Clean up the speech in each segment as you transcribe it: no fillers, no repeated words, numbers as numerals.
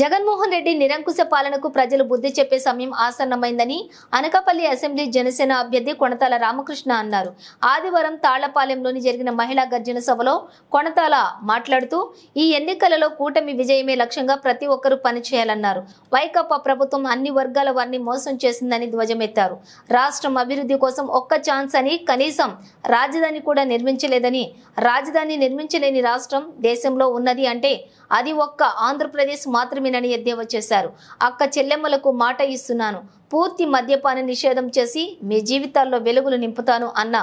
జగన్మోహన్ రెడ్డి నిరంకుశ పాలనకు ప్రజలు బుద్ధి చెప్పే సమయం ఆసన్నమైందని అనకాపల్లి అసెంబ్లీ జనసేన అభ్యర్థి కొణతాల రామకృష్ణ అన్నారు. ఆదివారం తాళ్లపాలెంలోని జరిగిన మహిళా గర్జన సభలో కొణతాల మాట్లాడుతూ ఈ ఎన్నికలలో కూటమి విజయమే లక్ష్యంగా ప్రతి ఒక్కరూ పనిచేయాలన్నారు. వైకాపా ప్రభుత్వం అన్ని వర్గాల వారిని మోసం చేసిందని ధ్వజమెత్తారు. రాష్ట్రం అభివృద్ధి కోసం ఒక్క ఛాన్స్ అని కనీసం రాజధాని కూడా నిర్మించలేదని, రాజధాని నిర్మించలేని రాష్ట్రం దేశంలో ఉన్నది అంటే అది ఒక్క ఆంధ్రప్రదేశ్ మాత్రమేనని ఎద్దేవా చేశారు. అక్క చెల్లెమ్మలకు మాట ఇస్తున్నాను, పూర్తి మద్యపాన నిషేధం చేసి మీ జీవితాల్లో వెలుగులు నింపుతాను అన్న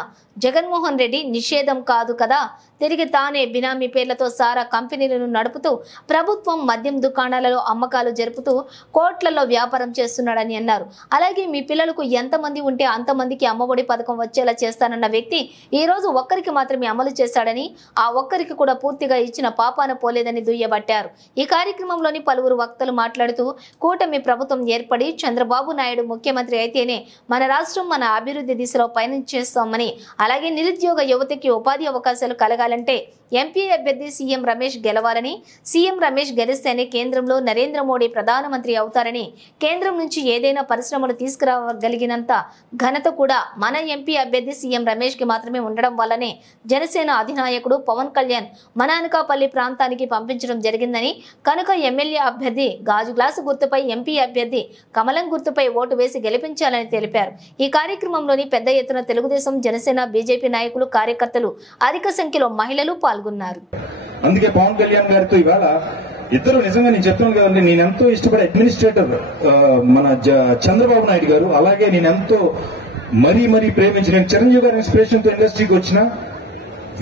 జగన్మోహన్ రెడ్డి నిషేధం కాదు కదా, తిరిగి తానే బినామీ పేర్లతో సారా కంపెనీలను నడుపుతూ ప్రభుత్వం మద్యం దుకాణాలలో అమ్మకాలు జరుపుతూ కోట్లలో వ్యాపారం చేస్తున్నాడని అన్నారు. అలాగే మీ పిల్లలకు ఎంతమంది ఉంటే అంతమందికి అమ్మఒడి పథకం వచ్చేలా చేస్తానన్న వ్యక్తి ఈ రోజు ఒక్కరికి మాత్రమే అమలు చేశాడని, ఆ ఒక్కరికి కూడా పూర్తిగా ఇచ్చిన పాపాన పోలేదని దుయ్యబట్టారు. ఈ కార్యక్రమంలోని పలువురు వక్తలు మాట్లాడుతూ కూటమి ప్రభుత్వం ఏర్పడి చంద్రబాబు నాయుడు ముఖ్యమంత్రి అయితేనే మన రాష్ట్రం మన అభివృద్ధి దిశలో పయనించేస్తామని, అలాగే నిరుద్యోగ యువతకి ఉపాధి అవకాశాలు కలగాలంటే ఎంపీ అభ్యర్థి సీఎం రమేష్ గెలవాలని, సీఎం రమేష్ గెలిస్తేనే కేంద్రంలో నరేంద్ర మోడీ ప్రధానమంత్రి అవుతారని, కేంద్రం నుంచి ఏదైనా పరిశ్రమలు తీసుకురాగలిగినంత ఘనత కూడా మన ఎంపీ అభ్యర్థి సీఎం రమేష్ కి మాత్రమే ఉండడం వల్లనే జనసేన అధినాయకుడు పవన్ కళ్యాణ్ మన అనకాపల్లి ప్రాంతానికి పంపించడం జరిగిందని, కనుక ఎమ్మెల్యే అభ్యర్థి గాజు గ్లాసు గుర్తుపై, ఎంపీ అభ్యర్థి కమలం గుర్తుపై ఓటు వేసి గెలిపించాలని తెలిపారు. ఈ కార్యక్రమంలోని పెద్ద ఎత్తున తెలుగుదేశం, జనసేన, బీజేపీ నాయకులు, కార్యకర్తలు, అధిక సంఖ్యలో మహిళలు పాల్గొన్నారు. అందుకే పవన్ కళ్యాణ్ గారితో ఇవాళ ఇద్దరు నిజంగా నేను చెప్తున్నాను కదండి, నేను ఎంతో ఇష్టపడే అడ్మినిస్ట్రేటర్ మన చంద్రబాబు నాయుడు గారు, అలాగే నేను ఎంతో మరీ ప్రేమించిన చిరంజీవి గారి ఇన్స్పిరేషన్ తో ఇండస్ట్రీకి వచ్చిన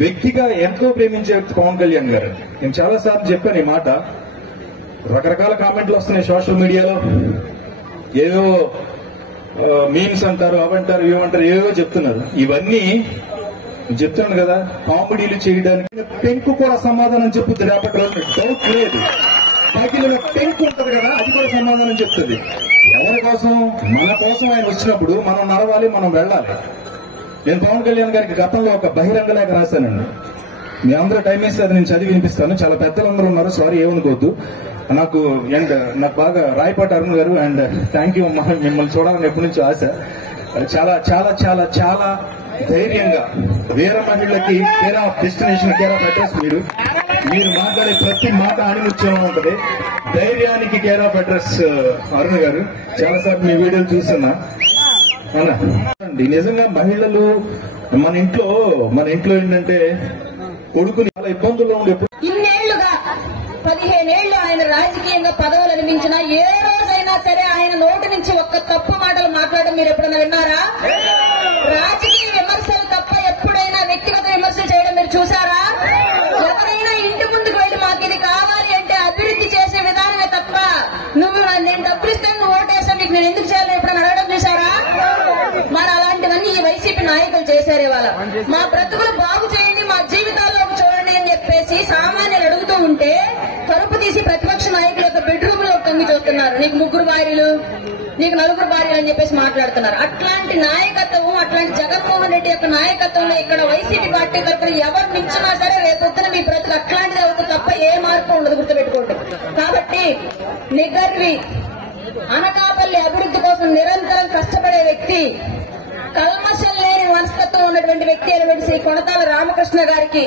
వ్యక్తిగా ఎంతో ప్రేమించే వ్యక్తి పవన్ కళ్యాణ్ గారు. నేను చాలా సార్లు చెప్పాను ఈ మాట. రకరకాల కామెంట్లు వస్తున్నాయి సోషల్ మీడియాలో, ఏదో మీమ్స్ అంటారు, అవంటారు, ఇవంటారు, ఏవో చెప్తున్నారు. ఇవన్నీ చెప్తున్నాను కదా, కామెడీలు చేయడానికి పెంకు కూడా సమాధానం చెప్పుద్ది. రేపటి రోజు డౌట్ లేదు, తగిలిన పెంకు ఉంటది కదా, అది కూడా సమాధానం చెప్తుంది. ఎవరి కోసం? మన కోసం ఆయన వచ్చినప్పుడు మనం నడవాలి, మనం వెళ్ళాలి. నేను పవన్ కళ్యాణ్ గారికి గతంలో ఒక బహిరంగ లేఖ రాశానండి. మీ అందరూ టైం వేస్తే అది నేను చదివి వినిపిస్తాను. చాలా పెద్దలందరూ ఉన్నారు, సారీ ఏమనుకోవద్దు. నాకు బాగా రాయపాటి అరుణ్ గారు అండ్ థ్యాంక్ యూ అమ్మా, మిమ్మల్ని చూడాలని ఎప్పటి నుంచో ఆశ. చాలా చాలా చాలా చాలా ధైర్యంగా వేరే మహిళలకి care of destination, care of address. మీరు మాట్లాడే ప్రతి మాట ఆణిముత్యం ఉంటది. ధైర్యానికి కేర్ ఆఫ్ అడ్రస్ అరుణ్ గారు. చాలాసార్లు మీ వీడియోలు చూస్తున్నా అన్నా. నిజంగా మహిళలు మన ఇంట్లో ఏంటంటే కొడుకుని చాలా ఇబ్బందుల్లో ఉండే ఇన్నేళ్లుగా 15 ఏళ్లు ఆయన రాజకీయంగా పదవులు అనిపించినా ఏ రోజైనా సరే ఆయన నోటి నుంచి ఒక్క తప్పు మాటలు మాట్లాడడం మీరు ఎప్పుడైనా విన్నారా? రాజకీయ విమర్శలు తప్ప ఎప్పుడైనా వ్యక్తిగత విమర్శలు చేయడం మీరు చూసారా? ఎవరైనా ఇంటి ముందుకు వెళ్ళి మాకు ఇది కావాలి అంటే అభివృద్ధి చేసే విధానమే తప్ప నేను డబ్బులు ఇస్తాను, నువ్వు ఓటేస్తాను, నీకు నేను ఎందుకు చేయాలి ఎప్పుడైనా అడగడం చూసారా? మరి అలాంటివన్నీ ఈ వైసీపీ నాయకులు చేశారు. ఇవాళ మా బ్రతుకులు బాగు చేయండి, మా జీవితాల్లోకి చూడండి అని చెప్పేసి సామాన్యులు అడుగుతూ ఉంటే కరుపు తీసి ప్రతిపక్ష నాయకుల యొక్క బెడ్రూమ్ లో తొంగి చూస్తున్నారు. నీకు 3 భార్యలు, నీకు 4 భార్యలు అని చెప్పేసి మాట్లాడుతున్నారు. అట్లాంటి నాయకత్వం, అట్లాంటి జగన్మోహన్ రెడ్డి యొక్క నాయకత్వంలో ఇక్కడ వైసీపీ పార్టీ తరఫున ఎవరు మించినా సరే రేపొద్దున మీ బ్రతుకు అట్లాంటిది అవుతుంది తప్ప ఏ మార్పు ఉండదు, గుర్తుపెట్టుకోండి. కాబట్టి నిగర్వి అనకాపల్లి అభివృద్ధి కోసం నిరంతరం కష్టపడే వ్యక్తి, కల్మషం లేని మనస్తత్వం ఉన్నటువంటి వ్యక్తి అయినటువంటి శ్రీ కొణతాల రామకృష్ణ గారికి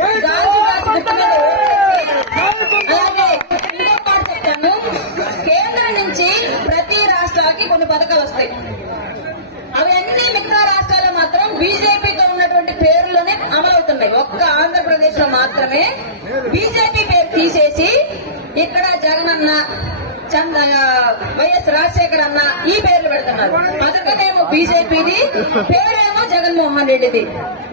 అలాగే చెప్తాను, కేంద్రం నుంచి ప్రతి రాష్ట్రాలకి కొన్ని పథకాలు వస్తాయి. అవి అన్ని మిగతా రాష్ట్రాల్లో మాత్రం బీజేపీతో ఉన్నటువంటి పేరులోనే అమలవుతున్నాయి. ఒక్క ఆంధ్రప్రదేశ్ లో మాత్రమే బీజేపీ పేరు తీసేసి ఇక్కడ జగనన్న, వైఎస్ రాజశేఖర్ అన్న ఈ పేర్లు పెడుతున్నారు. పథకమేమో బీజేపీది, పేరేమో జగన్మోహన్ రెడ్డిది.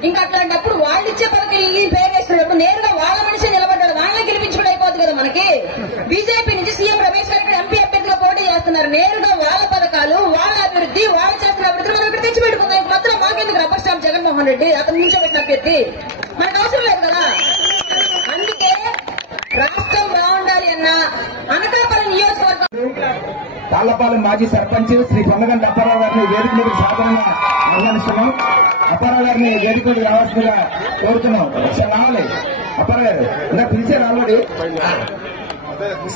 ఇంకా అట్లాంటప్పుడు వాళ్ళు ఇచ్చే పథకం ఈ పేరు వేస్తున్నప్పుడు నేరుగా వాళ్ళ మనిషి నిలబడ్డాడు, వాళ్ళని గెలిపించుకుంటూ అయిపోతుంది కదా మనకి. బీజేపీ నుంచి సీఎం రమేష్ గారు ఇక్కడ ఎంపీ అభ్యర్థిగా పోటీ చేస్తున్నారు. నేరుగా వాళ్ళ పథకాలు, వాళ్ళ అభివృద్ధి, వాళ్ళు చేస్తున్న అభివృద్ధి మనం ఇక్కడ తెచ్చిపెట్టుకుందాం. మాత్రం మాకెందుకు రబ్బర్ స్టాంప్ జగన్మోహన్ రెడ్డి అతను నిలిచోబెట్టిన అభ్యర్థి మనకు అవసరం లేదు కదా. అందుకే రాష్ట్రం బాగుండాలి అన్న అనకాపల్లి నియోజకవర్గం తాళ్లపాలెం మాజీ సర్పంచ్ శ్రీ పొన్నగంటి అప్పారావు గారిని వేదిక మీద సాధారణంగా ఆహ్వానిస్తున్నాం. అప్పారావు గారిని వేదిక మీద రావాల్సిందిగా కోరుతున్నాం. ఒకసారి రావాలి అప్పారావు గారు, ఇలా పిలిచారు ఆల్రెడీ.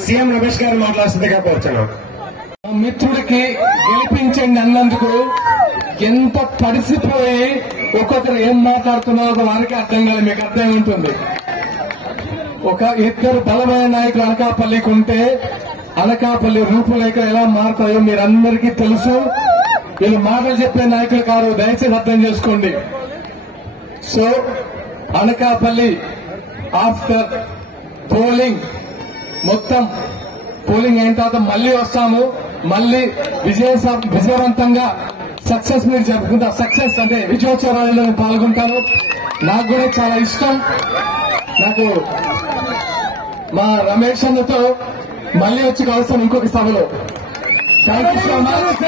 సీఎం రమేష్ గారు మాట్లాడుతుందిగా కోరుతున్నాను. మిత్రుడికి గెలిపించండి అన్నందుకు ఎంత తడిసిపోయి ఒక్కొక్కరు ఏం మాట్లాడుతున్నారో వారికి అర్థం కాదు. మీకు అర్థం ఉంటుంది. ఒక ఇద్దరు బలమైన నాయకులు అనకాపల్లికి ఉంటే అనకాపల్లి రూపురేఖలు ఎలా మారుతాయో మీరందరికీ తెలుసు. వీళ్ళు మాటలు చెప్పే నాయకులు కాదు, దయచేసి అర్థం చేసుకోండి. సో అనకాపల్లి ఆఫ్టర్ పోలింగ్ మొత్తం పోలింగ్ అయిన తర్వాత మళ్లీ వస్తాము. మళ్లీ విజయవంతంగా సక్సెస్ మీరు జరుపుకుంటా. సక్సెస్ అంటే విజయోత్సవాలలో పాల్గొంటాను. నాకు కూడా చాలా ఇష్టం. నాకు మా రమేష్ అన్నతో మళ్లీ వచ్చి కలుస్తాను ఇంకొక సభలో. Thank you so much.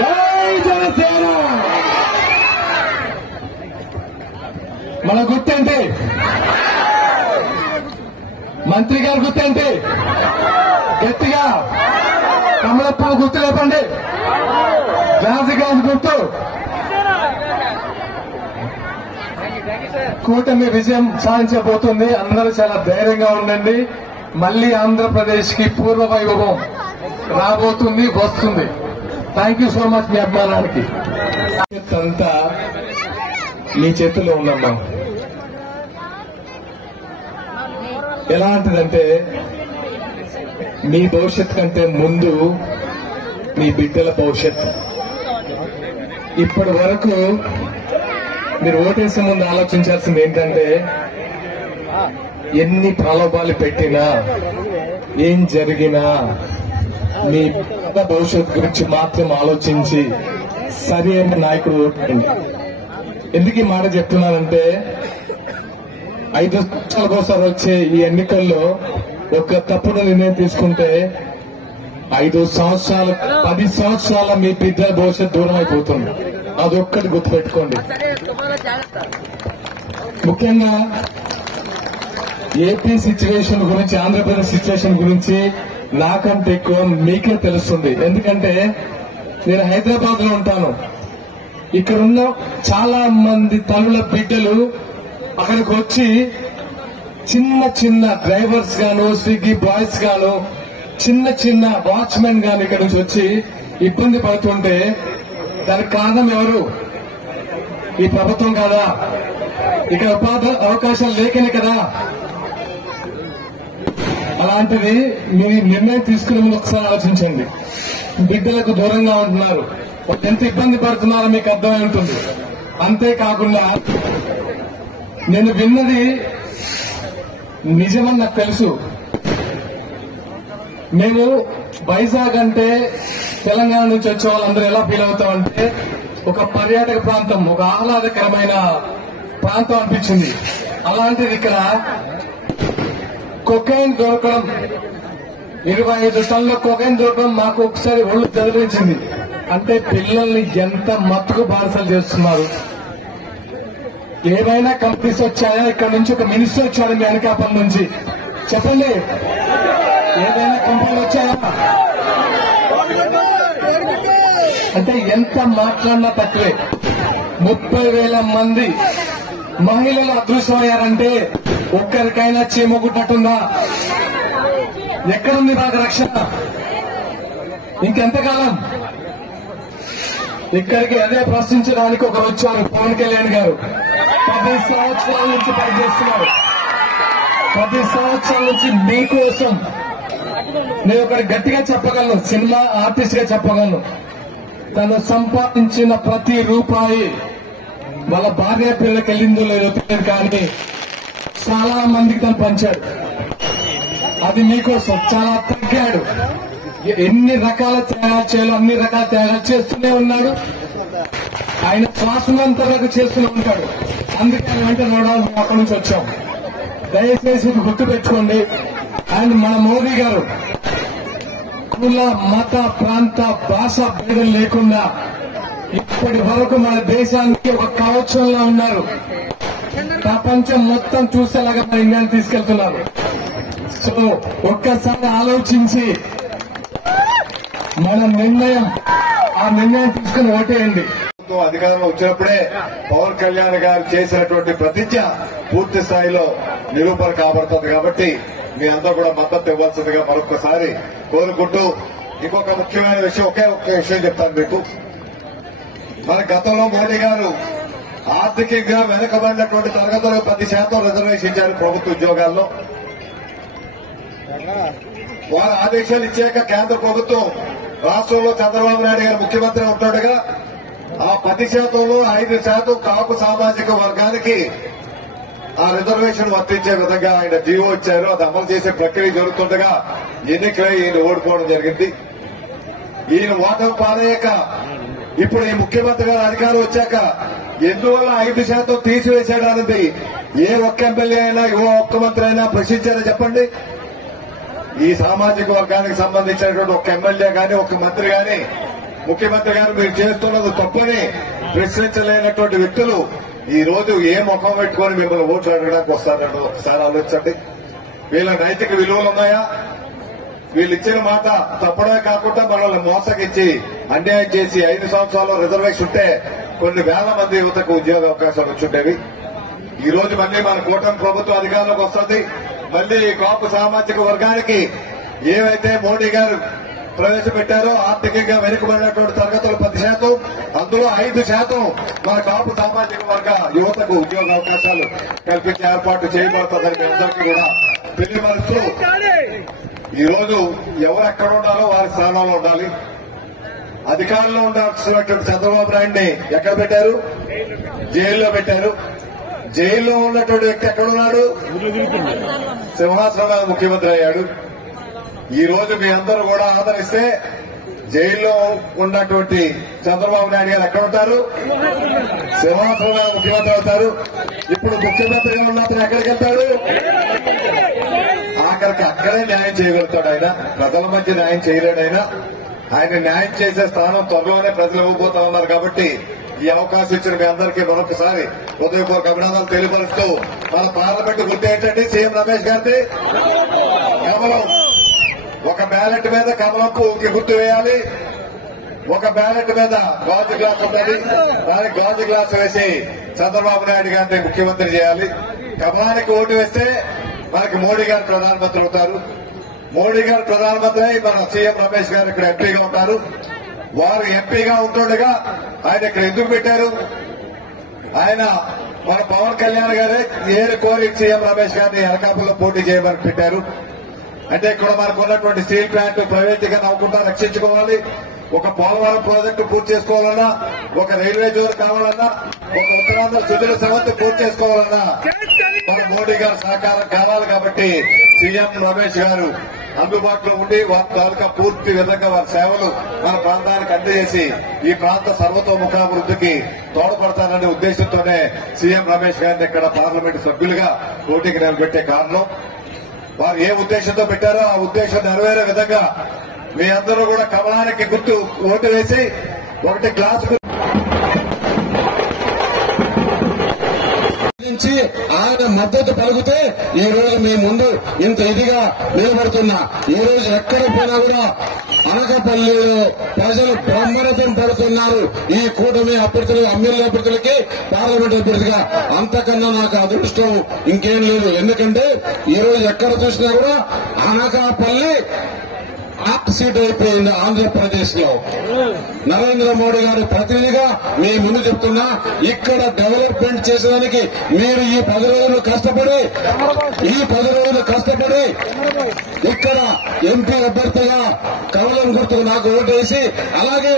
జై జనసేన. మన గుర్తేంటి? మంత్రి గారు గుర్తేంటి? గట్టిగా కమలప్ప గుర్తు లేపండి. రాజుగారి గుర్తు. కూటమి విజయం సాధించబోతుంది. అందరూ చాలా ధైర్యంగా ఉండండి. మళ్లీ ఆంధ్రప్రదేశ్ కి పూర్వ వైభవం రాబోతుంది, వస్తుంది. థ్యాంక్ యూ సో మచ్ మీ అభిమానానికి. అంతా మీ చేతుల్లో ఉందమ్మా. ఎలాంటిదంటే మీ భవిష్యత్ కంటే ముందు మీ బిడ్డల భవిష్యత్. ఇప్పటి వరకు మీరు ఓటేసే ముందు ఆలోచించాల్సింది ఏంటంటే ఎన్ని ప్రలోభాలు పెట్టినా ఏం జరిగినా మీ బిడ్డల భవిష్యత్ గురించి మాత్రం ఆలోచించి సరి అయిన నాయకుడు ఓటేయండి. ఎందుకు ఈ మాట చెప్తున్నానంటే 5 సంవత్సరాల కోసం వచ్చే ఈ ఎన్నికల్లో ఒక తప్పుడు నిర్ణయం తీసుకుంటే 5 సంవత్సరాలు 10 సంవత్సరాల మీ బిడ్డ భవిష్యత్ దూరం అయిపోతుంది. అదొక్కటి గుర్తుపెట్టుకోండి. ముఖ్యంగా ఏపీ సిచ్యువేషన్ గురించి, ఆంధ్రప్రదేశ్ సిచ్యువేషన్ గురించి నాకంటే ఎక్కువ మీకే తెలుస్తుంది. ఎందుకంటే నేను హైదరాబాద్ లో ఉంటాను. ఇక్కడున్న చాలా మంది తల్లుల బిడ్డలు అక్కడికి వచ్చి చిన్న చిన్న డ్రైవర్స్ గాను, స్విగ్గీ బాయ్స్ గాను, చిన్న చిన్న వాచ్మెన్ గాను ఇక్కడి నుంచి వచ్చి ఇబ్బంది పడుతుంటే దానికి కారణం ఎవరు? ఈ ప్రభుత్వం కాదా? ఇక్కడ ఉపాధి అవకాశాలు లేకనే కదా. అలాంటిది మీ నిర్ణయం తీసుకునే ముందు ఒకసారి ఆలోచించండి. బిడ్డలకు దూరంగా ఉంటున్నారు, ఎంత ఇబ్బంది పడుతున్నారో మీకు అర్థమై ఉంటుంది. అంతేకాకుండా నేను విన్నది నిజమని నాకు తెలుసు. మేము వైజాగ్ అంటే తెలంగాణ నుంచి వచ్చే వాళ్ళందరూ ఎలా ఫీల్ అవుతామంటే ఒక పర్యాటక ప్రాంతం, ఒక ఆహ్లాదకరమైన ప్రాంతం అనిపించింది. అలాంటిది ఇక్కడ కొకైన్ దొరకడం, 25 టన్నుల కొకైన్ దొరకడం మాకు ఒకసారి ఒళ్ళు జదిరించింది. అంటే పిల్లల్ని ఎంత మత్తుకు బానిసలు చేస్తున్నారు. ఏవైనా కంపెనీస్ వచ్చాయా? ఇక్కడ నుంచి ఒక మినిస్టర్ వచ్చాడు మీ అనకాపల్లి నుంచి, చెప్పండి. ఏదైనా కంపెనీలు వచ్చాయా? అంటే ఎంత మాట్లాడినా తక్కువే. 30,000 మంది మహిళలు అదృశ్యమయ్యారంటే ఒక్కరికైనా చీమగుట్టినట్టుందా? ఎక్కడుంది బాగా రక్షణ? ఇంకెంతకాలం? ఇక్కడికి అదే ప్రశ్నించడానికి ఒకరు వచ్చారు, పవన్ కళ్యాణ్ గారు. 10 సంవత్సరాల నుంచి పనిచేస్తున్నారు. 10 సంవత్సరాల నుంచి మీకోసం. నేను ఒకటి గట్టిగా చెప్పగలను, సినిమా ఆర్టిస్ట్ గా చెప్పగలను. తను సంపాదించిన ప్రతి రూపాయి వాళ్ళ భార్య పిల్లలకి వెళ్ళిందో లేదో తెలియదు, కానీ చాలా మందికి తను పంచాడు. అది మీకోసం. చాలా తగ్గాడు. ఎన్ని రకాల త్యాగాలు చేయాలో అన్ని రకాల త్యాగాలు చేస్తూనే ఉన్నాడు. ఆయన శ్వాసనంత వరకు చేస్తూనే ఉంటాడు. అందుకే ఆయన వెంట నడవాలి. అక్కడి నుంచి వచ్చాం. దయచేసి గుర్తు పెట్టుకోండి. అండ్ మన మోదీ గారు కుల, మత, ప్రాంత, భాష భేదం లేకుండా ఇప్పటి వరకు మన దేశానికి ఒక కవచంలో ఉన్నారు. ప్రపంచం మొత్తం చూసేలాగా మన ఇండియాని తీసుకెళ్తున్నారు. సో ఒక్కసారి ఆలోచించి మన నిర్ణయం, ఆ నిర్ణయం తీసుకుని ఓటేయండి. అధికారంలో వచ్చినప్పుడే పవన్ కళ్యాణ్ గారు చేసినటువంటి ప్రతిజ్ఞ పూర్తి స్థాయిలో నిరూపణ కాబడుతుంది. కాబట్టి మీ అందరూ కూడా మద్దతు ఇవ్వాల్సిందిగా మరొకసారి కోరుకుంటూ ఇంకొక ముఖ్యమైన విషయం ఒకే విషయం చెప్తాను మీకు. మన గతంలో మోడీ గారు ఆర్థికంగా వెనుకబడినటువంటి తరగతులకు 10% రిజర్వేషన్ ఇచ్చారు ప్రభుత్వ ఉద్యోగాల్లో. వారు ఆదేశాలు ఇచ్చాక కేంద్ర ప్రభుత్వం రాష్ట్రంలో చంద్రబాబు నాయుడు గారు ముఖ్యమంత్రి ఉంటుండగా ఆ 10%లో 5% కాపు సామాజిక వర్గానికి ఆ రిజర్వేషన్ వర్తించే విధంగా ఆయన జీవో ఇచ్చారు. అది అమలు చేసే ప్రక్రియ జరుగుతుండగా ఎన్నికలై ఈయన ఓడిపోవడం జరిగింది. ఈయన ఓటమి పాలయ్యాక ఇప్పుడు ఈ ముఖ్యమంత్రి గారు అధికారం వచ్చాక ఎందువల్ల 5% తీసివేశాడు అనేది ఏ ఒక్క ఎమ్మెల్యే అయినా ఏ ఒక్క మంత్రి అయినా ప్రశ్నించారో చెప్పండి. ఈ సామాజిక వర్గానికి సంబంధించినటువంటి ఒక ఎమ్మెల్యే గాని ఒక మంత్రి గాని ముఖ్యమంత్రి గారు మీరు చేస్తున్నది తప్పని ప్రశ్నించలేనటువంటి వ్యక్తులు ఈ రోజు ఏ ముఖం పెట్టుకొని మిమ్మల్ని ఓట్లు అడగడానికి వస్తారో ఒకసారి ఆలోచించండి. వీళ్ళ నైతిక విలువలు ఉన్నాయా? వీళ్ళు ఇచ్చిన మాట తప్పడమే కాకుండా మనల్ని మోసగించి అన్యాయం చేసి 5 సంవత్సరాల్లో రిజర్వేషన్ ఉంటే కొన్ని వేల మంది యువతకు ఉద్యోగ అవకాశాలు వచ్చుండేవి. ఈ రోజు మళ్లీ మన కూటమి ప్రభుత్వం అధికారంలోకి వస్తుంది. మళ్లీ ఈ కాపు సామాజిక వర్గానికి ఏవైతే మోడీ గారు ప్రవేశపెట్టారో ఆర్థికంగా వెనుకబడినటువంటి తరగతులు 10%, అందులో 5% మన కాపు సామాజిక వర్గ యువతకు ఉద్యోగ అవకాశాలు కల్పించే ఏర్పాటు చేయబడుతుందని మీ అందరికీ కూడా తెలియపరుస్తూ ఈ రోజు ఎవరు ఎక్కడ ఉండాలో వారి స్థానంలో ఉండాలి. అధికారంలో ఉండాల్సినటువంటి చంద్రబాబు నాయుడిని ఎక్కడ పెట్టారు? జైల్లో పెట్టారు. జైల్లో ఉన్నటువంటి వ్యక్తి ఎక్కడున్నాడు? సింహాసనం మీద ముఖ్యమంత్రి అయ్యాడు. ఈ రోజు మీ అందరూ కూడా ఆదరిస్తే జైల్లో ఉన్నటువంటి చంద్రబాబు నాయుడు గారు ఎక్కడ ఉంటారు? సింహాసనం మీద ముఖ్యమంత్రి అవుతారు. ఇప్పుడు ముఖ్యమంత్రిగా ఉన్న అతను ఎక్కడికి వెళ్తాడు? ఆఖరికి అక్కడే న్యాయం చేయగలుగుతాడు ఆయన. ప్రజల మధ్య న్యాయం చేయలేడు ఆయన. ఆయన న్యాయం చేసే స్థానం త్వరలోనే ప్రజలు ఇవ్వబోతా ఉన్నారు. కాబట్టి ఈ అవకాశం ఇచ్చిన మీ అందరికీ మరొకసారి హృదయపూర్వక అభినందనలు తెలియపరుస్తూ మన పార్లమెంట్ గుర్తు ఏంటంటే సీఎం రమేష్ గారిది కమలం. ఒక బ్యాలెట్ మీద కమలం పువ్వుకి గుర్తు వేయాలి. ఒక బ్యాలెట్ మీద గాజు గ్లాస్ ఉంటుంది. దానికి గాజు గ్లాస్ వేసి చంద్రబాబు నాయుడు గారిని ముఖ్యమంత్రి చేయాలి. కమలానికి ఓటు వేస్తే మనకి మోడీ గారు ప్రధానమంత్రి అవుతారు. మోడీ గారు ప్రధానమంత్రి అయి మన సీఎం రమేష్ గారు ఇక్కడ ఎంపీగా ఉంటారు. వారు ఎంపీగా ఉంటుండగా ఆయన ఇక్కడ ఎందుకు పెట్టారు? ఆయన మన పవన్ కళ్యాణ్ గారే ఏరు కోరి సీఎం రమేష్ గారిని అనకాపల్లిలో పోటీ చేయమని పెట్టారు. అంటే ఇక్కడ మనకు ఉన్నటువంటి స్టీల్ ప్లాంట్ ప్రైవేటీగా నవ్వుకుంటా రక్షించుకోవాలి. ఒక పోలవరం ప్రాజెక్టు పూర్తి చేసుకోవాలన్నా, ఒక రైల్వే జోన్ కావాలన్నా, ఒక ఉత్తరాంధ్ర సుజల సవంతి పూర్తి చేసుకోవాలన్నా మన మోడీ గారు సహకారం కావాలి. కాబట్టి సీఎం రమేష్ గారు అందుబాటులో ఉండి వారి తాలూకా పూర్తి విధంగా వారి సేవలు మన ప్రాంతానికి అందజేసి ఈ ప్రాంత సర్వతోముఖాభివృద్ధికి తోడ్పడతాననే ఉద్దేశంతోనే సీఎం రమేష్ గారిని ఇక్కడ పార్లమెంటు సభ్యులుగా పోటీకి నిలబెట్టే కారణం. వారు ఏ ఉద్దేశంతో పెట్టారో ఆ ఉద్దేశం నెరవేరే విధంగా మీ అందరూ కూడా కమలానికి గుర్తు ఓటు వేసి ఒకటి గ్లాసు ఆయన మద్దతు పలుకుతే ఈ రోజు మీ ముందు ఇంత ఇదిగా నిలబడుతున్నా. ఈ రోజు ఎక్కడ పోయినా కూడా అనకాపల్లిలో ప్రజలు బ్రహ్మరథం పడుతున్నారు ఈ కూటమి అభ్యర్థులు, ఎమ్మెల్యే అభ్యర్థులకి, పార్లమెంట్ అభ్యర్థిగా. అంతకన్నా నాకు అదృష్టం ఇంకేం లేదు. ఎందుకంటే ఈ రోజు ఎక్కడ చూసినా కూడా అనకాపల్లి హాట్ సీట్ అయిపోయింది ఆంధ్రప్రదేశ్ లో. నరేంద్ర మోడీ గారి ప్రతినిధిగా మీ ముందు చెప్తున్నా, ఇక్కడ డెవలప్మెంట్ చేసేదానికి మీరు ఈ 10 రోజులు కష్టపడి ఇక్కడ ఎంపీ అభ్యర్థిగా కమలం గుర్తుకు నాకు ఓటేసి, అలాగే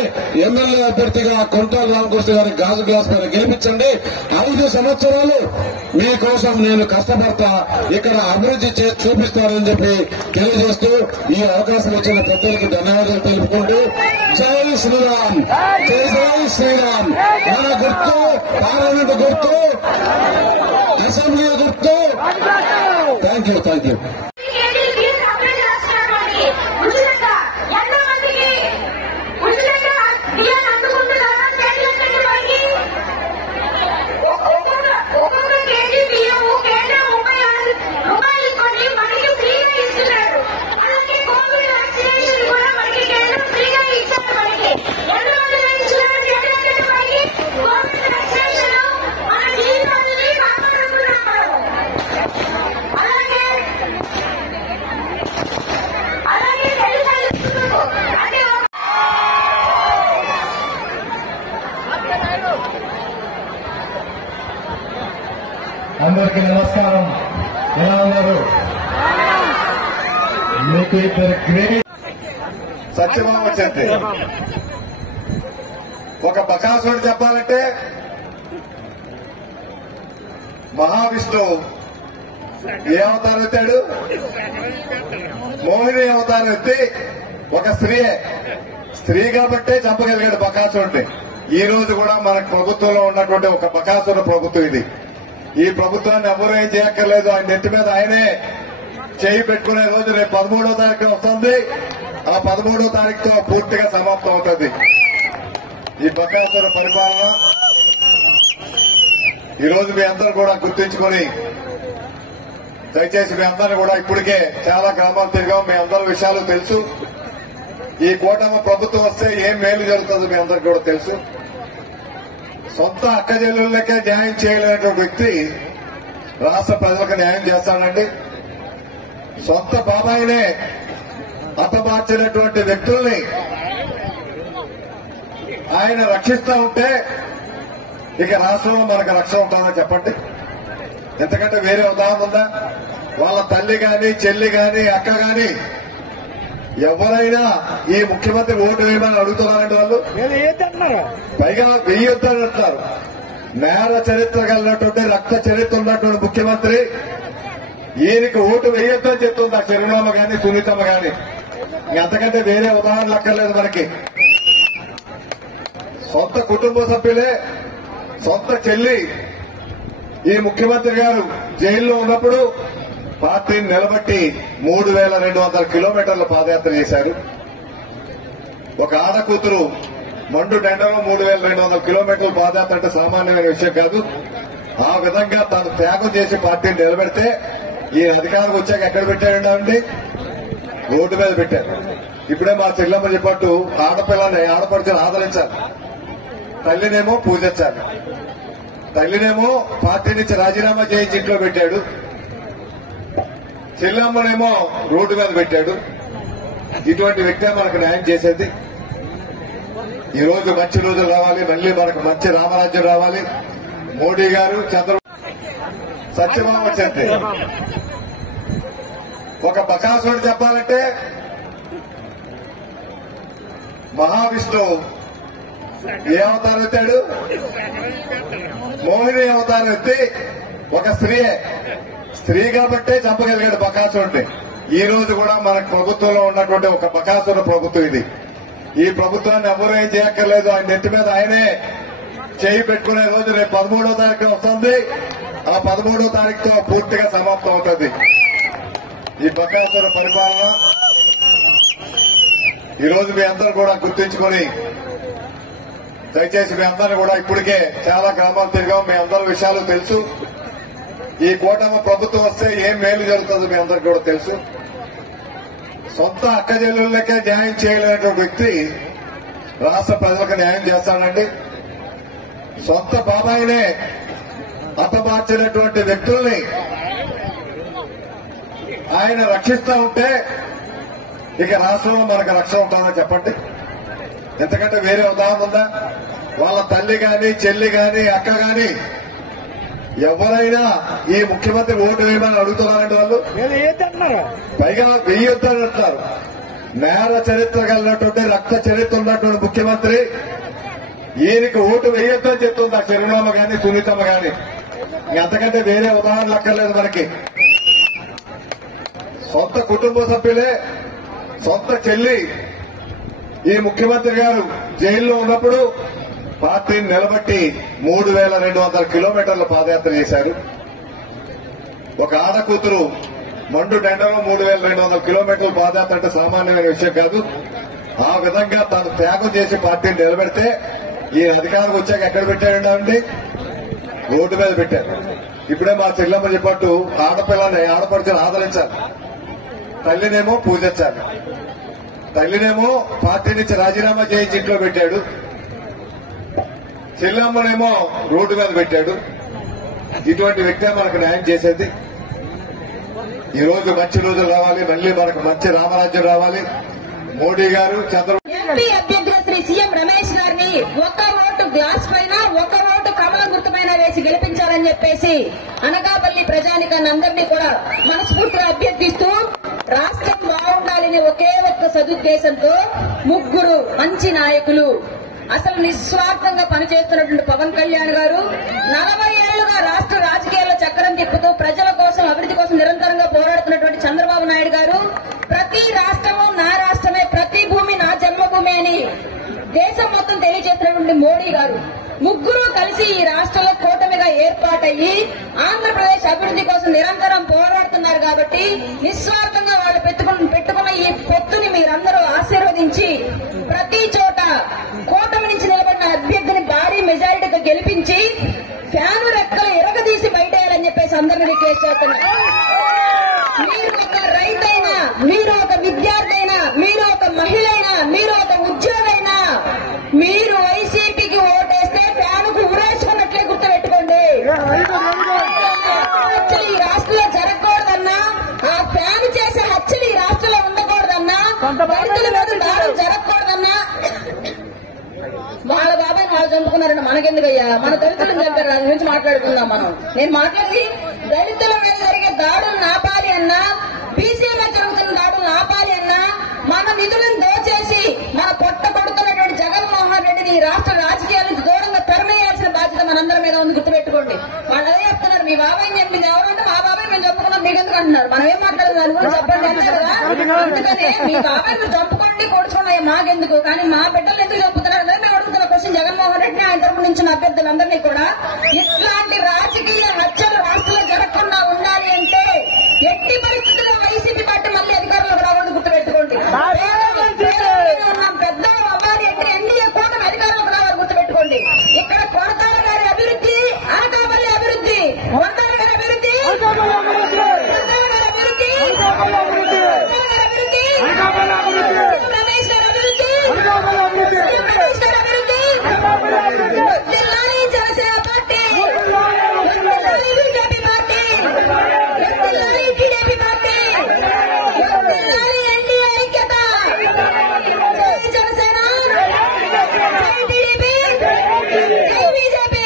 ఎమ్మెల్యే అభ్యర్థిగా కొంటాల రామకృష్ణ గారి గాజు గ్లాస్ మీద గెలిపించండి. 5 సంవత్సరాలు మీకోసం నేను కష్టపడతా, ఇక్కడ అభివృద్ధి చేసి చూపిస్తానని చెప్పి తెలియజేస్తూ ఈ అవకాశం ఇచ్చిన పెద్దలకు ధన్యవాదాలు తెలుపుకుంటూ జై శ్రీరామ్, జై శ్రీరామ్. మన గుర్తు పార్లమెంట్ గుర్తు, అసెంబ్లీ గుర్తు. Thank you. అందరికీ నమస్కారం. ఎలా ఉన్నారు? మీకు ఇద్దరు గ్రేట్ సత్యభామ వచ్చేది. ఒక బకాసురుడు చెప్పాలంటే మహావిష్ణువు ఏ అవతారం ఎత్తాడు? మోహిని అవతారం ఎత్తి ఒక స్త్రీ కాబట్టే చంపగలిగాడు బకాసురుడిని. ఈ రోజు కూడా మన ప్రభుత్వంలో ఉన్నటువంటి ఒక బకాసుర ప్రభుత్వం ఇది. ఈ ప్రభుత్వాన్ని ఎవరూ ఏం చేయక్కర్లేదు. ఆయన నెత్తి మీద ఆయనే చేయి పెట్టుకునే రోజు రేపు 13వ తారీఖు వస్తుంది. ఆ 13వ తారీఖుతో పూర్తిగా సమాప్తం అవుతుంది ఈ బకాసుర పరిపాలన. ఈ రోజు మీ అందరూ కూడా గుర్తించుకొని దయచేసి మీ అందరూ కూడా ఇప్పటికే చాలా గ్రామాలు తిరిగాం. మీ అందరి విషయాలు తెలుసు. ఈ కూటమి ప్రభుత్వం వస్తే ఏం మేలు జరుగుతుందో మీ అందరికీ కూడా తెలుసు. సొంత అక్కజెల్లులకే న్యాయం చేయలేనటువంటి వ్యక్తి రాష్ట్ర ప్రజలకు న్యాయం చేస్తాడండి. సొంత బాబాయినే హతమార్చినటువంటి వ్యక్తుల్ని ఆయన రక్షిస్తా ఉంటే ఇక రాష్ట్రంలో మనకు రక్షణ ఉంటుందని చెప్పండి. ఎందుకంటే వేరే ఉదాహరణ ఉందా? వాళ్ళ తల్లి గాని చెల్లి గాని అక్క గాని ఎవరైనా ఈ ముఖ్యమంత్రి ఓటు వేయమని అడుగుతున్నారండి. వాళ్ళు పైగా వెయ్యొద్దని అంటారు. నేర చరిత్ర కలిగినటువంటి రక్త చరిత్ర ఉన్నటువంటి ముఖ్యమంత్రి ఈయనకి ఓటు వేయొద్దని చెప్తుంది ఆ చిరునామ గాని సునీతమ్మ గాని. అంతకంటే వేరే ఉదాహరణలు అక్కర్లేదు మనకి. సొంత కుటుంబ సభ్యులే, సొంత చెల్లి ఈ ముఖ్యమంత్రి గారు జైల్లో ఉన్నప్పుడు పార్టీని నిలబట్టి 3200 కిలోమీటర్ల పాదయాత్ర చేశారు. ఒక ఆడకూతురు మండు డండలో 3200 కిలోమీటర్ల పాదయాత్ర అంటే సామాన్యమైన విషయం కాదు. ఆ విధంగా తాను త్యాగం చేసి పార్టీని నిలబెడితే ఈ అధికారం వచ్చాక ఎక్కడ పెట్టారండి? ఓటు మీద పెట్టారు. ఇప్పుడే మా చెల్లెమ్మ చెప్పట్టు ఆడపిల్లని ఆడపడిచని ఆదరించాలి, తల్లినేమో పూజించాలి. తల్లినేమో పార్టీ నుంచి రాజీనామా చేయించి ఇంట్లో పెట్టాడు, చెల్లెమ్మనేమో రోడ్డు మీద పెట్టాడు. ఇటువంటి వ్యక్తే మనకు న్యాయం చేసేది. ఈ రోజు మంచి రోజులు రావాలి, మళ్లీ మనకు మంచి రామరాజ్యం రావాలి. మోడీ గారు సత్యభామ వచ్చేది. ఒక బకాసురుడు చెప్పాలంటే మహావిష్ణువు ఏ అవతారం ఎత్తాడు? మోహిని అవతారం ఎత్తి ఒక స్త్రీ కాబట్టే చంపగలిగాడు బకాసురుడిని. ఈ రోజు కూడా మన ప్రభుత్వంలో ఉన్నటువంటి ఒక బకాసుర ప్రభుత్వం ఇది. ఈ ప్రభుత్వాన్ని ఎవరూ ఏం చేయక్కర్లేదు. ఆయన నెత్తి మీద ఆయనే చేయి పెట్టుకునే రోజు రేపు 13వ తారీఖు వస్తుంది. ఆ 13వ తారీఖుతో పూర్తిగా సమాప్తం అవుతుంది ఈ బకాసుర పరిపాలన. ఈ రోజు మీ అందరూ కూడా గుర్తించుకొని దయచేసి మీ అందరూ కూడా ఇప్పటికే చాలా గ్రామాలు తిరిగాం. మీ అందరి విషయాలు తెలుసు. ఈ కూటమి ప్రభుత్వం వస్తే ఏం మేలు జరుగుతుందో మీ అందరికీ కూడా తెలుసు. సొంత అక్కజెల్లులకే న్యాయం చేయలేనటువంటి వ్యక్తి రాష్ట్ర ప్రజలకు న్యాయం చేస్తాడండి. సొంత బాబాయినే హతమార్చినటువంటి వ్యక్తుల్ని ఆయన రక్షిస్తా ఉంటే ఇక రాష్ట్రంలో మనకు రక్షణ ఉంటుందని చెప్పండి. ఎందుకంటే వేరే ఉదాహరణ ఉందా? వాళ్ళ తల్లి గాని చెల్లి గాని అక్క గాని ఎవరైనా ఈ ముఖ్యమంత్రి ఓటు వేయమని అడుగుతున్నారండి. వాళ్ళు పైగా వెయ్యొద్దని అంటారు. నేర చరిత్ర కలిగినటువంటి రక్త చరిత్ర ఉన్నటువంటి ముఖ్యమంత్రి ఈయనకి ఓటు వేయొద్దని చెప్తుంది ఆ చిరునామ గాని సునీతమ్మ గాని. అంతకంటే వేరే ఉదాహరణలు అక్కర్లేదు మనకి. సొంత కుటుంబ సభ్యులే, సొంత చెల్లి ఈ ముఖ్యమంత్రి గారు జైల్లో ఉన్నప్పుడు పార్టీని నిలబట్టి 3200 కిలోమీటర్ల పాదయాత్ర చేశారు. ఒక ఆడకూతురు మండు డండలో 3200 కిలోమీటర్ల పాదయాత్ర అంటే సామాన్యమైన విషయం కాదు. ఆ విధంగా తాను త్యాగం చేసి పార్టీని నిలబెడితే ఈ అధికారం వచ్చాక ఎక్కడ పెట్టారండి? ఓటు మీద పెట్టారు. ఇప్పుడే మా చెల్లెమ్మ చెప్పట్టు ఆడపిల్లని ఆడపడిచని ఆదరించాలి, తల్లినేమో పూజించాలి. తల్లినేమో పార్టీ నుంచి రాజీనామా చేయించి ఇంట్లో పెట్టాడు, చెల్లెమ్మనేమో రోడ్డు మీద పెట్టాడు. ఇటువంటి వ్యక్తే మనకు న్యాయం చేసేది. ఈ రోజు మంచి రోజులు రావాలి, మళ్లీ మనకు మంచి రామరాజ్యం రావాలి. మోడీ గారు ఎంపీ అభ్యర్థులు శ్రీ సీఎం రమేష్ గారిని ఒక ఓటు గ్లాస్ పైన ఒక ఓటు కమలం గుర్తుపైన వేసి గెలిపించాలని చెప్పేసి అనకాపల్లి ప్రజానికాన్ని అందరినీ కూడా మనస్ఫూర్తిగా అభ్యర్థిస్తూ రాష్ట్రం బాగుండాలనే ఒకే ఒక్క సదుద్దేశంతో ముగ్గురు మంచి నాయకులు, అసలు నిస్వార్థంగా పనిచేస్తున్నటువంటి పవన్ కళ్యాణ్ గారు, 40 ఏళ్లుగా రాష్ట్ర రాజకీయాల్లో చక్రం తిప్పుతూ ప్రజల కోసం అభివృద్ధి కోసం నిరంతరంగా పోరాడుతున్నటువంటి చంద్రబాబు నాయుడు గారు, ప్రతి రాష్ట్రము నా రాష్ట్రమే, ప్రతి భూమి నా జన్మభూమి అని దేశం మొత్తం తెలియజేస్తున్నటువంటి మోడీ గారు, ముగ్గురు కలిసి ఈ రాష్ట్రంలో కూటమిగా ఏర్పాటయ్యి ఆంధ్రప్రదేశ్ అభివృద్ధి కోసం నిరంతరం పోరాడుతున్నారు. కాబట్టి నిస్వార్థంగా వాళ్ళు పెట్టుకున్న ఈ పొత్తుని మీరందరూ ఆశీర్వదించి ప్రతి చోట కూటమి నుంచి నిలబడిన అభ్యర్థిని భారీ మెజారిటీతో గెలిపించి ఫ్యాను రెక్కలు ఎరగదీసి బయటేయాలని చెప్పేసి అందరినీ రిక్వెస్ట్ చేస్తున్నారు. మీరు ఒక రైతైనా, మీరు ఒక విద్యార్థి అయినా, మీరు ఒక మహిళ అయినా, మీరు ఒక ఉద్యోగైనా, మీరు వైసీపీకి ఓటేస్తే ఫ్యానుకు ఉరేసుకున్నట్లే గుర్తుపెట్టుకోండి. హత్యలు ఈ రాష్ట్రంలో జరగకూడదన్నా, ఆ ఫ్యాన్ చేసే హత్యలు ఈ రాష్ట్రంలో ఉండకూడదన్నా, దళితుల మీద దాడులు జరగకూడదన్నా, వాళ్ళ బాబాయ్ వాళ్ళు చంపుకున్నారండి, మనకెందుకయ్యా? మన దళితులను చంపారు, దాని గురించి మాట్లాడుకుందాం మనం. నేను మాట్లాడి దళితుల మీద జరిగే దాడులను ఆపాలి అన్నా, బీసీల మీద జరుగుతున్న దాడులను ఆపాలి అన్నా, మన నిధులను దోచేసి మన పొట్ట కొడుతున్నటువంటి జగన్మోహన్ రెడ్డిని ఈ రాష్ట్ర రాజకీయాల నుంచి దూరంగా తరిమేయాల్సిన బాధ్యత మనందరి మీద ఉంది, గుర్తుపెట్టుకోండి. వాళ్ళు అదే చెప్తున్నారు, మీ బాబాయ్ చెప్పింది ఎవరంటే మా బాబాయ్ మేము చంపుకున్నాం, మీకెందుకు అంటున్నారు. మనం ఏం మాట్లాడదు దాని గురించి చెప్పండి అంతే కదా. అందుకనే మీ బాబాయ్ మీరు చంపుకోండి, కొడుచుకున్నాయి మాకెందుకు, కానీ మా బిడ్డలు ఎందుకు చంపుతున్నారు అనేది మేము అడుగుతున్న క్వశ్చన్ జగన్మోహన్ రెడ్డిని, ఆయన తరపు నుంచి అభ్యర్థులందరినీ కూడా. ఇట్లాంటి రాజకీయ హత్యలు రాష్ట్రంలో జరగకుండా ఉండాలి అంటే ఎట్టి పరిస్థితుల్లో వైసీపీ పార్టీ మళ్ళీ అధికారంలోకి రావడం గుర్తుపెట్టుకోండి. ఉన్నాం, పెద్దలు అవ్వాలి అంటే ఎన్డీఏ కూటమి అధికారంలోకి రావాలి, గుర్తుపెట్టుకోండి. ఇక్కడ కొడతార గారి అభివృద్ధి, అనకాపల్లి అభివృద్ధి, కొడతార గారి అభివృద్ధి, రమేష్ గారి అభివృద్ధి, Janasena party, BJP party, TDP party, NDA ఐక్యత, జనసేన, టీడీపీ, బీజేపీ.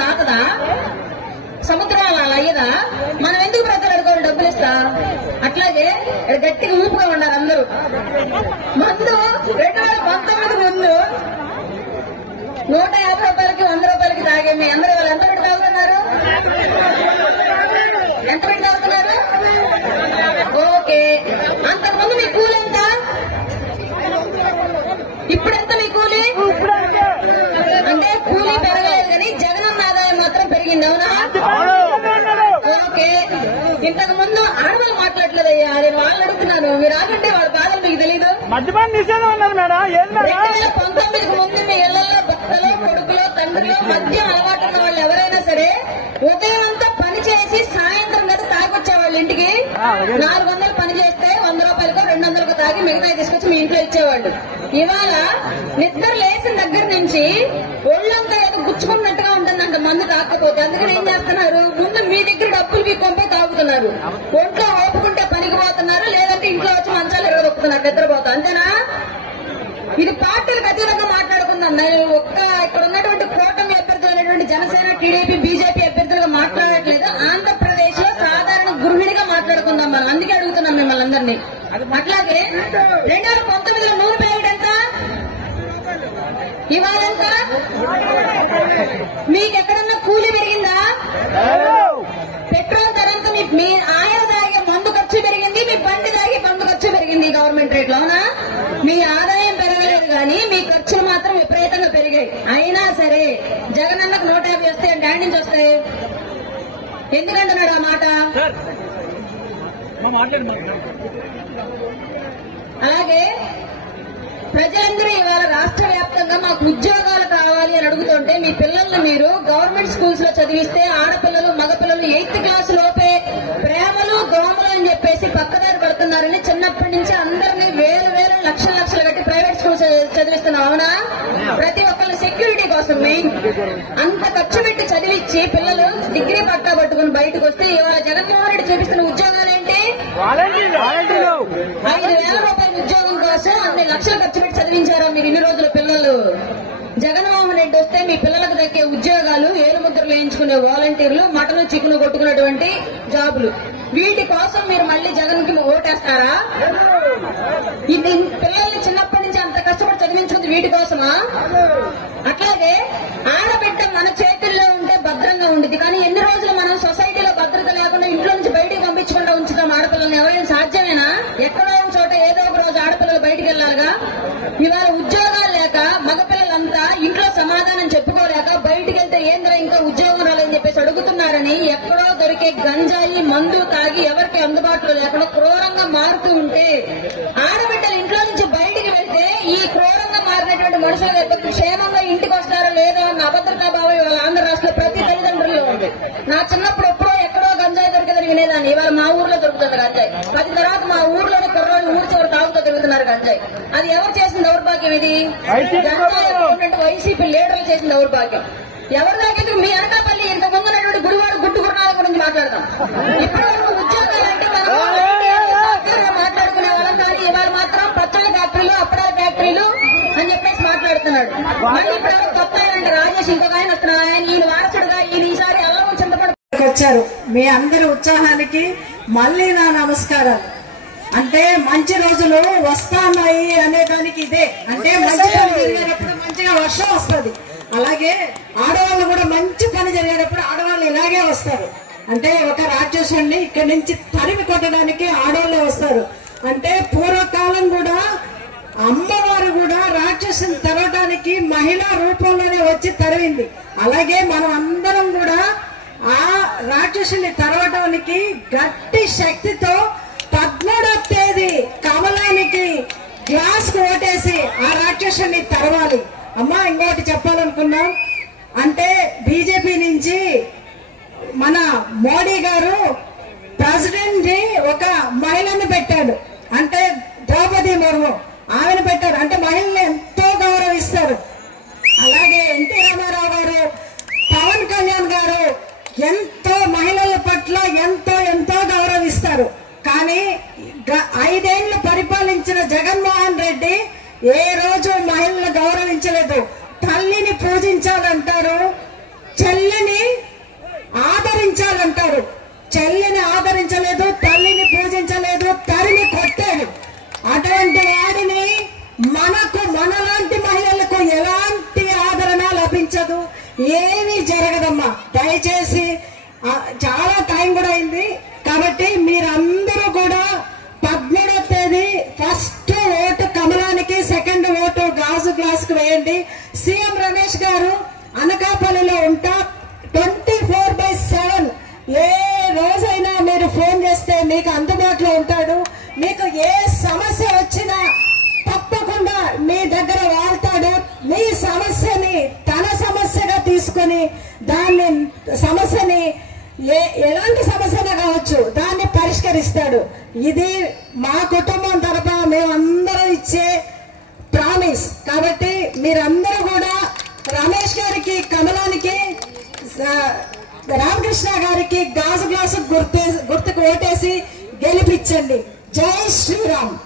తాతదా సముద్రాల అయ్యదా? మనం ఎందుకు ప్రజలు అడుకోవాలి, డబ్బులు ఇస్తా? అట్లాగే గట్టిగా ఊపుగా ఉన్నారు అందరూ. మందు 2019 ముందు 150 రూపాయలకి 100 రూపాయలకి తాగే మీ అందరూ వాళ్ళు ఎంత పెట్టి తాగుతున్నారు? ఎంత పెట్టి తాగుతున్నారు? ఓకే, అంతకుముందు మీ కూలి ఎంత? ఇప్పుడెంత మీ కూలి? అంటే కూలీ పెరగలేదు కానీ జగనన్న ఆదాయం మాత్రం పెరిగింది, అవునా? ఓకే, ఇంతకు ముందు ఆడవాళ్ళు మాట్లాడలేదయ్యా, నేను వాళ్ళని అడుగుతున్నాను. మీరు ఆగంటే వాడు బాధలు మీకు తెలీదు. మద్యపానం నిషేధం ఉన్నారు మేడం. 2019 ముందు మీ ఇళ్లలో భర్తలో, కొడుకులో, తండ్రిలో మద్యం అలవాటు ఉన్న వాళ్ళు ఎవరైనా సరే ఉదయం అంతా పని చేసి సాయంత్రం కదా తాగొచ్చేవాళ్ళు ఇంటికి. 400 పని చేస్తే 100 రూపాయలకో 200కో తాగి మిగతా తీసుకొచ్చి మీ ఇంట్లో ఇచ్చేవాళ్ళు. ఇవాళ నిద్ర లేచిన దగ్గర నుంచి ఒళ్ళంతా ఏదో గుచ్చుకున్నట్టుగా ఉంటుందంట మందు తాకపోతే. అందుకని ఏం చేస్తున్నారు, ముందు మీ దగ్గర డబ్బులు మీ కొంపై తాగుతున్నారు, ఒంట్లో ఓపుకుంటే పనికి పోతున్నారు, లేదంటే ఇంట్లో వచ్చి మంచాలు ఎరగొక్కుతున్నారు నిద్రపోతా. అంతేనా? ఇది పార్టీలకు అతీతంగా మాట్లాడుకుందాం. నేను ఇక్కడ ఉన్నటువంటి కూటమి అభ్యర్థులు అనేటువంటి జనసేన, టీడీపీ, బీజేపీ అభ్యర్థులుగా మాట్లాడట్లేదు. ఆంధ్రప్రదేశ్ లో సాధారణ గృహిణిగా మాట్లాడుకుందాం మనం. అందుకే అడుగుతున్నాం మిమ్మల్ని అందరినీ. అట్లాగే 2019లో నూనె ప్యాకెట్ ఎంత, ఇవాళ ఎంత? మీకెక్కడన్నా కూలీ పెరిగిందా? పెట్రోల్ ధర ఎంత? మీ ఆయన తాగే మందు ఖర్చు పెరిగింది, మీ బండి తాగే మందు ఖర్చు పెరిగింది గవర్నమెంట్ రేట్లో, అవునా? మీ ఆదాయం పెరగలేదు కానీ మీ ఖర్చులు మాత్రం విపరీతంగా పెరిగాయి. అయినా సరే జగనన్నకు 150 వస్తాయి, డాడీ నుంచి వస్తాయి. ఎందుకంటున్నాడు ఆ మాట? అలాగే ప్రజలందరూ ఇవాళ రాష్ట్ర వ్యాప్తంగా మాకు ఉద్యోగాలు కావాలి అని అడుగుతుంటే మీ పిల్లల్ని మీరు గవర్నమెంట్ స్కూల్స్ లో చదివిస్తే ఆడపిల్లలు, మగపిల్లలు 8th క్లాస్ లోపే ప్రేమలు, దోమలు అని చెప్పేసి పక్కదారి పడుతున్నారని చిన్నప్పటి నుంచి అందరినీ వేలు లక్షలు కట్టి ప్రైవేట్ స్కూల్స్ చదివిస్తున్నాం, అవునా? ప్రతి ఒక్కళ్ళు సెక్యూరిటీ కోసం మెయిన్ అంత ఖర్చు పెట్టి చదివించి పిల్లలు డిగ్రీ పట్టా పట్టుకుని బయటకు వస్తే ఇవాళ జగన్మోహన్ రెడ్డి చూపిస్తున్న ఉద్యోగాలు ఏంటి? 5,000 రూపాయల ఉద్యోగం కోసం అన్ని లక్షలు ఖర్చు పెట్టి చదివించారా మీరు ఇన్ని రోజుల పిల్లలు? జగన్మోహన్ రెడ్డి వస్తే మీ పిల్లలకు దక్కే ఉద్యోగాలు, ఏలు ముద్రలు వేయించుకునే వాలంటీర్లు, మటను చికెను కొట్టుకున్నటువంటి జాబులు, వీటి కోసం మీరు మళ్ళీ జగన్ కి ఓటేస్తారా? పిల్లల్ని చిన్నప్పటి నుంచి అంత కష్టపడి చదివించుకుంది వీటి కోసమా? అట్లాగే ఆడబిడ్డ మన చేతుల్లో ఉంటే భద్రంగా ఉండేది, కానీ ఎన్ని రోజులు మనం సొసైటీలో భద్రత లేకుండా ఇంట్లో నుంచి బయటికి పంపించకుండా ఉంచుతాం ఆడపిల్లల్ని? ఎవరైనా సాధ్యమేనా? ఎక్కడో ఒక చోట ఏదో ఒక రోజు ఆడపిల్లలు బయటికి వెళ్లాలిగా. ఇవాళ ఉద్యోగాలు లేక మగపిల్లలంతా ఇంట్లో సమాధానం చెప్పుకోలేక బయటికి వెళ్తే ఏంద్రా ఇంకా ఉద్యోగం రాలని చెప్పేసి అడుగుతున్నారని ఎక్కడో దొరికే గంజాయి మందు తాగి ఎవరికి అందుబాటులో లేకుండా క్రూరంగా మారుతూ ఉంటే ఆడబిడ్డలు ఇంట్లో నుంచి బయటికి వెళ్తే ఈ క్రూరంగా మారినటువంటి మనుషులు క్షేమంగా ఇంటికి వస్తారో లేదో అన్న అభద్రతా భావం ఇవాళ ఆంధ్ర రాష్ట్రంలో ప్రతి తల్లిదండ్రుల్లో ఉంది. నా చిన్నప్పుడు ఎక్కడో గంజాయి దొరికేదని వినేదాన్ని, ఇవాళ మా ఊర్లో దొరుకుతుంది గంజాయి. అది తర్వాత మా ఊర్లోని కుర్రోళ్ళు ఊరి చివరి తాగుతూ తిరుగుతున్నారు గంజాయి. అది ఎవరు చేసిన దౌర్భాగ్యం? ఇది గంజాయి ఉన్నటువంటి వైసీపీ లీడర్లు చేసిన దౌర్భాగ్యం. ఎవరి దాకా మీ అనకాపల్లి ఇంత ముందు ఉన్నటువంటి గుడివాడు గుడ్డు గురునాథ గురించి మాట్లాడదాం. ఇప్పటివరకు ఉద్యోగాలంటే మనం మాట్లాడుకునే వాళ్ళం, కానీ ఇవాళ మాత్రం పచ్చళ్ళ ఫ్యాక్టరీలు, అప్పడాల ఫ్యాక్టరీలు అని చెప్పేసి మాట్లాడుతున్నాడు. మళ్ళీ ఇప్పుడు కొత్త ఆయన రాజేష్ ఇంకొక ఆయన వస్తున్నాడు. ఆయన ఈయన వారసుడుగా ఈయన ఈసారి ఎలా చింతపడి వచ్చారు. మీ అందరి ఉత్సాహానికి మళ్ళీ నా నమస్కారాలు. అంటే మంచి రోజులు వస్తాయి అనే దానికి ఇదే. అంటే మంచి పని జరిగేటప్పుడు మంచిగా వర్షం వస్తుంది, అలాగే ఆడవాళ్ళు కూడా మంచి పని జరిగేటప్పుడు ఆడవాళ్ళు ఇలాగే వస్తారు. అంటే ఒక రాక్షసుని ఇక్కడి నుంచి తరిమి కొట్టడానికి ఆడవాళ్ళే వస్తారు. అంటే పూర్వకాలం కూడా అమ్మవారు కూడా రాక్షసుని తరవడానికి మహిళా రూపంలోనే వచ్చి తరివింది. అలాగే మనం అందరం కూడా ఆ రాక్షసుని తరవడానికి గట్టి శక్తితో 13వ తేదీ కమలానికి గ్లాస్ కు ఓటేసి ఆ రాక్షసుని తరవాలి. అమ్మా ఇంకోటి చెప్పాలనుకున్నాం. అంటే బీజేపీ నుంచి మన మోడీ గారు ప్రెసిడెంట్ ని ఒక మహిళను పెట్టాడు, అంటే ద్రౌపది ముర్ము ఆమెను పెట్టారు. అంటే మహిళల్ని ఎంతో గౌరవిస్తారు. అలాగే ఎన్టీ రామారావు గారు, పవన్ కళ్యాణ్ గారు ఎంతో మహిళల పట్ల ఎంతో గౌరవిస్తారు. కానీ 5 ఏళ్లు పరిపాలించిన జగన్మోహన్ రెడ్డి ఏ రోజు మహిళలను గౌరవించలేదు. తల్లిని పూజించాలంటారు, చెల్లిని ఆదరించాలంటారు. చెల్లిని ఆదరించలేదు, తల్లిని పూజించలేదు, తల్లిని కొట్టాడు. అటువంటి వాడిని మనలాంటి మహిళలకు ఎలాంటి ఆదరణ లభించదు, ఏమీ జరగదమ్మా. దయచేసి చాలా టైం కూడా అయింది కాబట్టి మీరందరూ కూడా 13వ తేదీ ఫస్ట్ ఓటు కమలానికి, సెకండ్ ఓటు గాజు గ్లాస్ కు వేయండి. సీఎం రమేష్ గారు అనకాపల్లిలో ఉంటా 24/7 ఏ రోజైనా మీరు ఫోన్ చేస్తే మీకు అందుబాటులో ఉంటాడు. మీకు ఏ సమస్య వచ్చినా తప్పకుండా మీ దగ్గర వాళ్తాడు. మీ సమస్యని తన సమస్యగా తీసుకుని దాన్ని సమస్యని ఎలాంటి సమస్యగా కావచ్చు దాన్ని పరిష్కరిస్తాడు. ఇది మా కుటుంబం తరఫున మేమందరం ఇచ్చే ప్రామిస్. కాబట్టి మీరందరూ కూడా రమేష్ గారికి, కమలానికి, రామకృష్ణ గారికి గాజు గ్లాసు గుర్తుకు ఓటేసి గెలిపించండి. జై శ్రీరామ్.